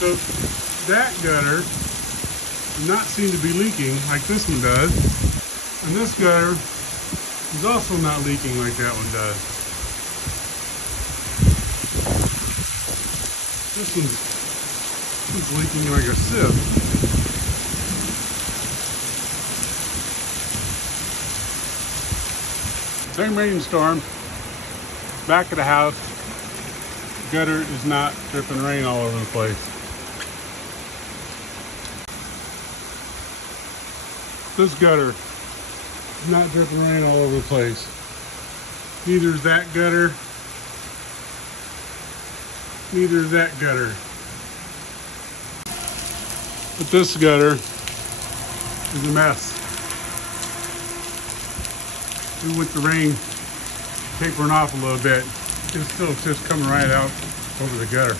So that gutter does not seem to be leaking like this one does. And this gutter is also not leaking like that one does. This one's leaking like a sieve. Same rainstorm, back of the house, gutter is not dripping rain all over the place. This gutter is not dripping rain all over the place. Neither is that gutter. Neither is that gutter. But this gutter is a mess. Even with the rain tapering off a little bit, it's still just coming right out over the gutter.